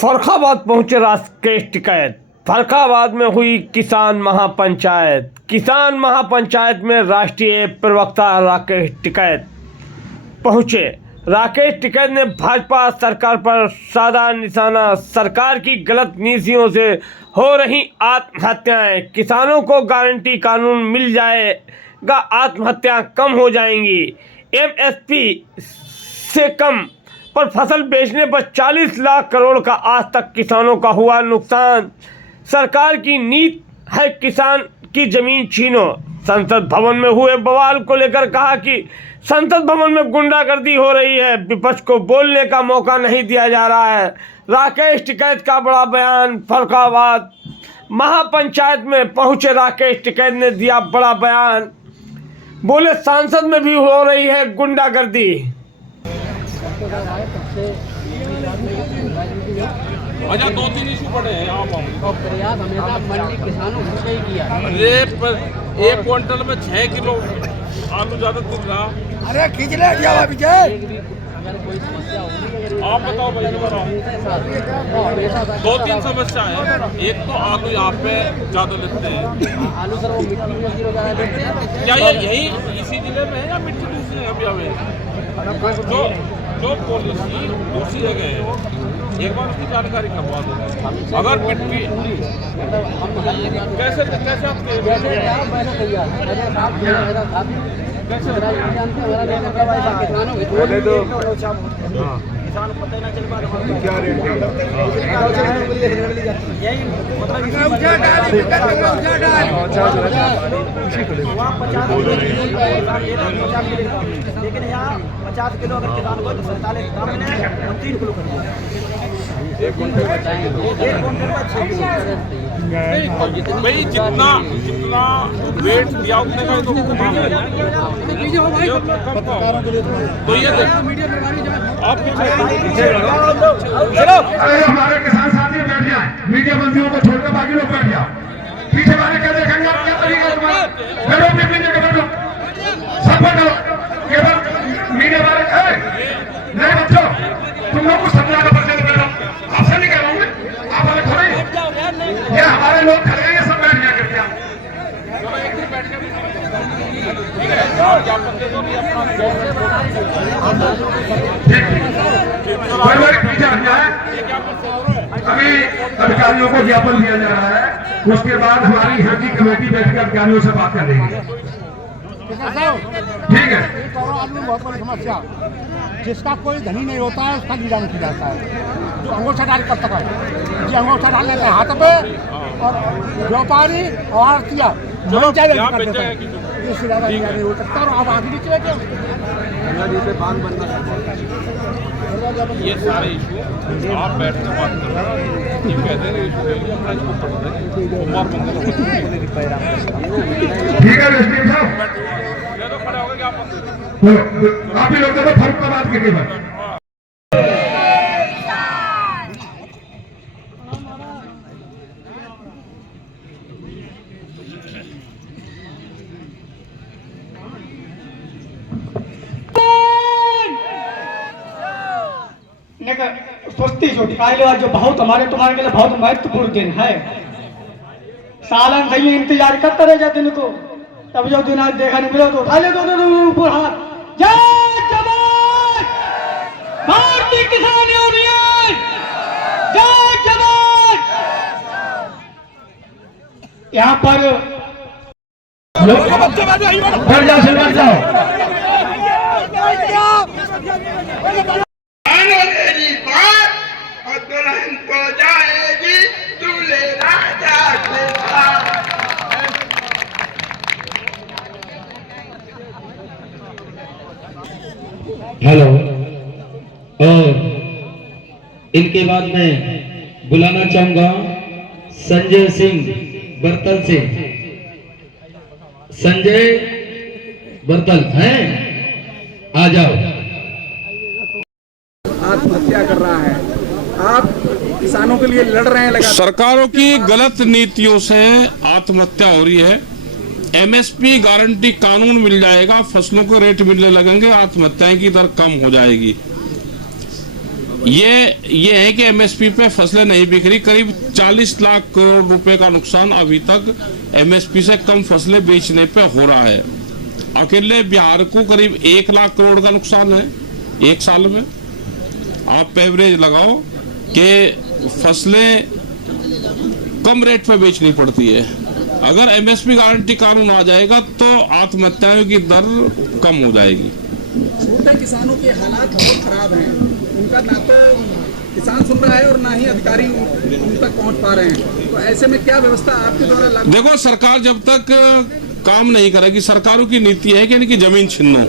फर्रुखाबाद पहुंचे राकेश टिकैत। फर्रुखाबाद में हुई किसान महापंचायत। किसान महापंचायत में राष्ट्रीय प्रवक्ता राकेश टिकैत पहुंचे। राकेश टिकैत ने भाजपा सरकार पर साधा निशाना। सरकार की गलत नीतियों से हो रही आत्महत्याएं। किसानों को गारंटी कानून मिल जाएगा, आत्महत्या कम हो जाएंगी। एमएसपी से कम पर फसल बेचने पर 40 लाख करोड़ का आज तक किसानों का हुआ नुकसान। सरकार की नीति है किसान की जमीन छीनो। संसद भवन में हुए बवाल को लेकर कहा कि संसद भवन में गुंडागर्दी हो रही है, विपक्ष को बोलने का मौका नहीं दिया जा रहा है। राकेश टिकैत का बड़ा बयान। फर्रुखाबाद महापंचायत में पहुंचे राकेश टिकैत ने दिया बड़ा बयान। बोले सांसद में भी हो रही है गुंडागर्दी। अच्छा, 2-3 इशू पड़े हैं यहाँ पर। प्रयास हमेशा मंडी किसानों से ही किया। अरे पर 1 क्विंटल में 6 किलो आलू ज्यादा दिख रहा। अरे खींच ले विजय। अगर कोई समस्या होगी, आप बताओ भाई, हमेशा 2-3 समस्या है। एक तो आलू यहाँ पे ज्यादा लेते हैं। आलू सर वो मिट्टी में 0 ज्यादा लेते हैं। क्या ये यही इसी जिले में है या मिट्टी दूसरी है? अभी हमें जो पॉलिसी दूसरी जगह है, एक बार उसकी जानकारी करवा दो। अगर मिट्टी कैसे बोले तो किसान पता ही ना चल पा रहा क्या रेट यही मतलब लेकिन यहाँ 50 किलो अगर किसान को तो 47 दाम में 3 किलो कर दिया। 1 क्विंटल भाई जितना वेट दिया उतने का तो ये आप अरे हमारे किसान साथी बैठ जाए, मीडिया बंदियों को छोड़कर बाकी लोग बैठ जाओ। पीछे वाले क्या देखेंगे? आप क्या तरीका है तुम्हारा? बैठो अपनी जगह बैठो, सब बैठो। केवल मीडिया वाले नहीं बच्चों, तुम लोग को समझा का बच्चे बैठो। आपसे नहीं कह रहा हूँ, आप वाले थोड़े ये हमारे लोग खड़े हैं, सब बैठ जाए करके। अभी अधिकारियों को ज्ञापन दिया जा रहा है, उसके बाद हमारी यहाँ की कमेटी बैठकर अधिकारियों से बात कर लेंगे। ठीक है। बहुत बड़ी समस्या, जिसका कोई धनी नहीं होता है उसका निदान किया जाता है। जो अंगूठा डाल कर तक है, जो अंगूठा डालने के हाथ पे और व्यापारी और आरतिया नहीं हो सकता। और आप आगे नीचे बैठे ये सारे इशू आप बैठ कर बात कर रहे हैं। ये कहते हैं ठीक है साहब, तो खड़े होगा क्या आप ही लोग तो फर्रुखाबाद के केवल स्वस्ति जो जो बहुत हमारे तुम्हारे के लिए बहुत महत्वपूर्ण दिन है। सालन से ये इंतजार करते रहे दिन को, तब जो दिन आज देखा नहीं मिला तो उठा ले दोनों ऊपर हाथ। जय जवान भारतीय किसान यूनियन, जय जवान। यहाँ पर बढ़ जाओ। दुल्हन तो जाएगी दूल्हे राजा के साथ। हेलो। और इनके बाद मैं बुलाना चाहूंगा संजय सिंह बर्तल से। संजय बर्तल हैं, आ जाओ। आत्महत्या कर रहा है, आप किसानों के लिए लड़ रहे हैं लगातार। सरकारों की गलत नीतियों से आत्महत्या हो रही है। एमएसपी गारंटी कानून मिल जाएगा, फसलों के रेट मिलने लगेंगे, आत्महत्याएं की दर कम हो जाएगी। ये है कि एमएसपी पे फसलें नहीं बिक रही। करीब 40 लाख करोड़ रुपए का नुकसान अभी तक एमएसपी से कम फसलें बेचने पे हो रहा है। अकेले बिहार को करीब 1 लाख करोड़ का नुकसान है एक साल में। आप एवरेज लगाओ कि फसलें कम रेट पे बेचनी पड़ती है। अगर एमएसपी गारंटी कानून आ जाएगा तो आत्महत्याओं की दर कम हो जाएगी। छोटे किसानों के हालात बहुत खराब हैं, उनका ना तो किसान सुन रहा है और ना ही अधिकारी उन तक पहुंच पा रहे हैं। तो ऐसे में क्या व्यवस्था आपके द्वारा लागू? देखो, सरकार जब तक काम नहीं करेगी, सरकारों की नीति है कि इनकी जमीन छीनो।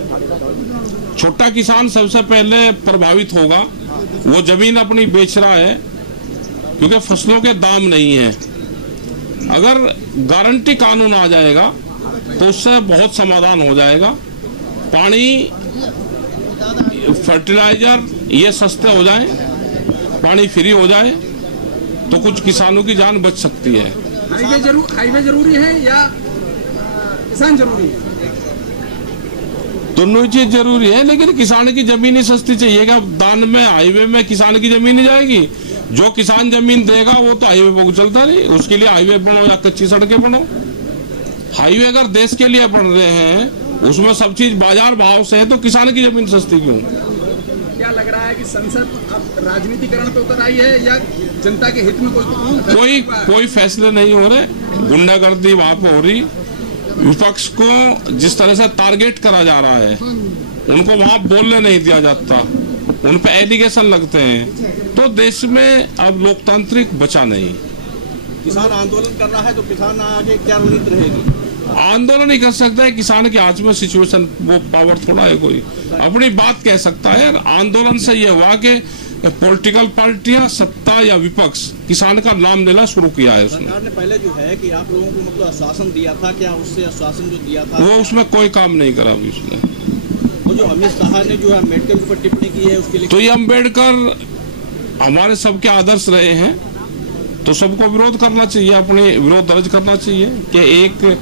छोटा किसान सबसे पहले प्रभावित होगा। वो जमीन अपनी बेच रहा है क्योंकि फसलों के दाम नहीं है। अगर गारंटी कानून आ जाएगा तो उससे बहुत समाधान हो जाएगा। पानी, फर्टिलाइजर ये सस्ते हो जाए, पानी फ्री हो जाए तो कुछ किसानों की जान बच सकती है। हाईवे जरूरी है या किसान जरूरी है? दोनों चीज जरूरी है, लेकिन किसान की जमीन ही सस्ती चाहिए। क्या दान में हाईवे में किसान की जमीन ही जाएगी? जो किसान जमीन देगा वो तो हाईवे पर चलता नहीं। उसके लिए हाईवे बनो या कच्ची सड़कें बनो। हाईवे अगर देश के लिए बन रहे हैं, उसमें सब चीज बाजार भाव से है, तो किसान की जमीन सस्ती क्यों? क्या लग रहा है कि संसद अब राजनीतिकरण पे उतर आई है या जनता के हित में कोई फैसले नहीं हो रहे? गुंडागर्दी वहां पे हो रही। विपक्ष को जिस तरह से टारगेट करा जा रहा है, उनको वहां बोलने नहीं दिया जाता, उन पे एलिगेशन लगते हैं, तो देश में अब लोकतांत्रिक बचा नहीं। किसान आंदोलन कर रहा है तो किसान आगे क्या रणनीति रहेगी? आंदोलन ही कर सकता है। किसान के हाथ में सिचुएशन, वो पावर थोड़ा है कोई अपनी बात कह सकता है। आंदोलन से ये हुआ कि पॉलिटिकल पार्टियां, सत्ता या विपक्ष किसान का नाम लेना शुरू किया है। उसने सरकार ने पहले जो है कि आप लोगों को मतलब आश्वासन दिया था, क्या उससे आश्वासन जो दिया था वो उसमें कोई काम नहीं करा अभी उसने। वो जो अमित शाह ने जो है अम्बेडकर के ऊपर टिप्पणी की है उसके लिए, तो ये अम्बेडकर हमारे सबके आदर्श रहे हैं, तो सबको विरोध करना चाहिए, अपनी विरोध दर्ज करना चाहिए कि एक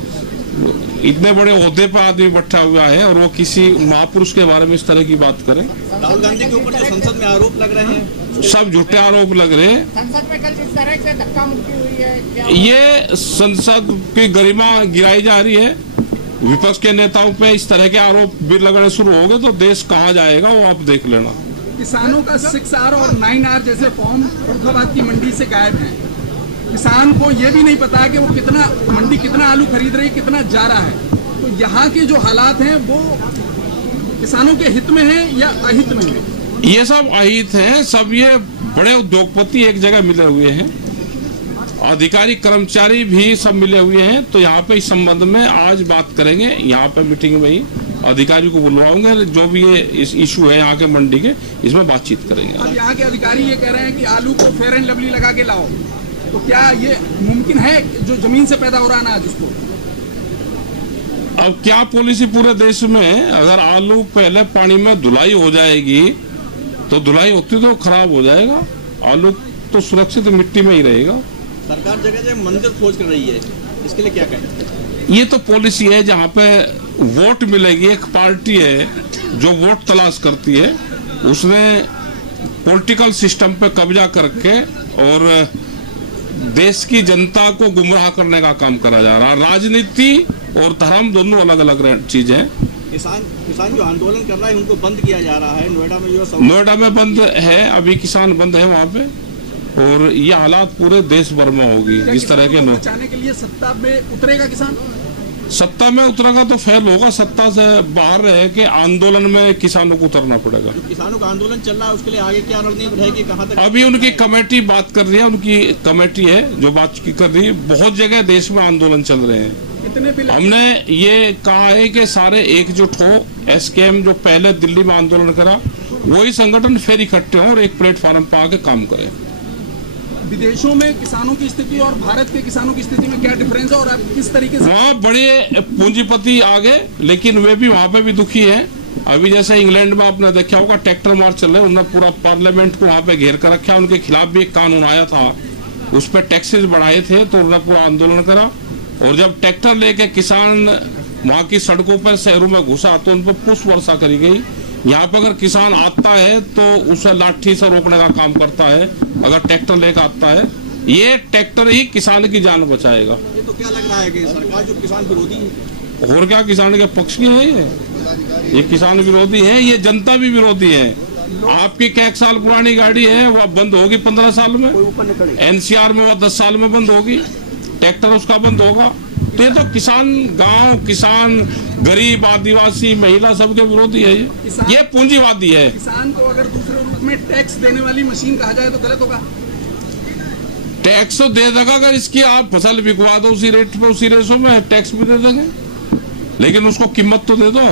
इतने बड़े ओहदे पर आदमी बैठा हुआ है और वो किसी महापुरुष के बारे में इस तरह की बात करे। राहुल गांधी के ऊपर जो संसद में आरोप लग रहे हैं, सब झूठे आरोप लग रहे हैं। संसद में कल जिस तरह से धक्का मुक्की हुई है, ये संसद की गरिमा गिराई जा रही है। विपक्ष के नेताओं पे इस तरह के आरोप भी लगने शुरू हो गए तो देश कहाँ जाएगा वो आप देख लेना। किसानों का 6R और 9R जैसे फॉर्म फरुखाबाद की मंडी से गायब है। किसान को ये भी नहीं पता कि वो मंडी कितना आलू खरीद रही, कितना जा रहा है। तो यहाँ के जो हालात हैं वो किसानों के हित में है या अहित में है? ये सब अहित हैं। सब ये बड़े उद्योगपति एक जगह मिले हुए हैं, अधिकारी कर्मचारी भी सब मिले हुए हैं। तो यहाँ पे इस संबंध में आज बात करेंगे। यहाँ पे मीटिंग में ही अधिकारी को बुलवाऊंगे, जो भी ये इस इशू है यहाँ के मंडी के, इसमें बातचीत करेंगे। अब यहाँ के अधिकारी ये कह रहे हैं कि आलू को फेयर एंड लवली लगा के लाओ, तो क्या ये मुमकिन है जो जमीन से पैदा हो रहा है अनाज उसको? अब क्या पॉलिसी पूरे देश में? अगर आलू पहले पानी में धुलाई हो जाएगी तो धुलाई होती तो खराब हो जाएगा। आलू तो सुरक्षित मिट्टी में ही रहेगा। सरकार जगह जगह मंदिर खोज कर रही है, इसके लिए क्या कहें? ये तो पॉलिसी है जहाँ पे वोट मिलेगी। एक पार्टी है जो वोट तलाश करती है, उसने पॉलिटिकल सिस्टम पे कब्जा करके और देश की जनता को गुमराह करने का काम करा जा रहा है। राजनीति और धर्म दोनों अलग अलग चीजें हैं। किसान जो आंदोलन कर रहा है उनको बंद किया जा रहा है। नोएडा में बंद है, अभी किसान बंद है वहाँ पे, और ये हालात पूरे देश भर में होगी। जिस तरह के बचाने के लिए सत्ता में उतरेगा किसान? सत्ता में उतरेगा तो फेल होगा। सत्ता से बाहर रह के आंदोलन में किसानों को उतरना पड़ेगा। किसानों का आंदोलन चल रहा है, उसके लिए आगे क्या रणनीति रहेगी, कहां तक? अभी उनकी कमेटी बात कर रही है, उनकी कमेटी है जो बात कर रही है। बहुत जगह देश में आंदोलन चल रहे हैं। हमने ये कहा है कि सारे एकजुट हो। एसकेएम जो पहले दिल्ली में आंदोलन करा, वही संगठन फिर इकट्ठे हो और एक प्लेटफॉर्म पर आके काम करें। विदेशों में किसानों की स्थिति और भारत के किसानों की स्थिति में क्या डिफरेंस है और आप किस तरीके से? वहाँ बड़े पूंजीपति आ गए, लेकिन वे भी वहाँ पे भी दुखी हैं। अभी जैसे इंग्लैंड में आपने देखा होगा ट्रैक्टर मार्च चल रहे हैं, उन्होंने पूरा पार्लियामेंट को वहाँ पे घेर कर रखा। उनके खिलाफ भी एक कानून आया था, उस पर टैक्सेस बढ़ाए थे, तो उन्होंने पूरा आंदोलन करा। और जब ट्रैक्टर लेके किसान वहाँ की सड़कों पर शहरों में घुसा तो उन पर पुष्प वर्षा करी गई यहाँ पे अगर किसान आता है तो उसे लाठी से रोकने का काम करता है। अगर ट्रैक्टर लेकर आता है, ये ट्रैक्टर ही किसान की जान बचाएगा। ये तो क्या लग रहा है कि सरकार जो किसान विरोधी है, और क्या किसान के पक्ष की है ये किसान विरोधी है, ये जनता भी विरोधी है। आपकी क्या 1 साल पुरानी गाड़ी है, वो अब बंद होगी 15 साल में। एनसीआर में वो 10 साल में बंद होगी, ट्रैक्टर उसका बंद होगा। तो ये तो किसान, गांव किसान, गरीब, आदिवासी, महिला सबके विरोधी है। ये पूंजीवादी है। किसान को अगर दूसरे रूप में टैक्स देने वाली मशीन कहा जाए तो गलत होगा। टैक्स तो दे देगा, अगर इसकी आप फसल बिकवा दो उसी रेट पे, उसी रेशो में टैक्स भी दे देंगे, लेकिन उसको कीमत तो दे दो।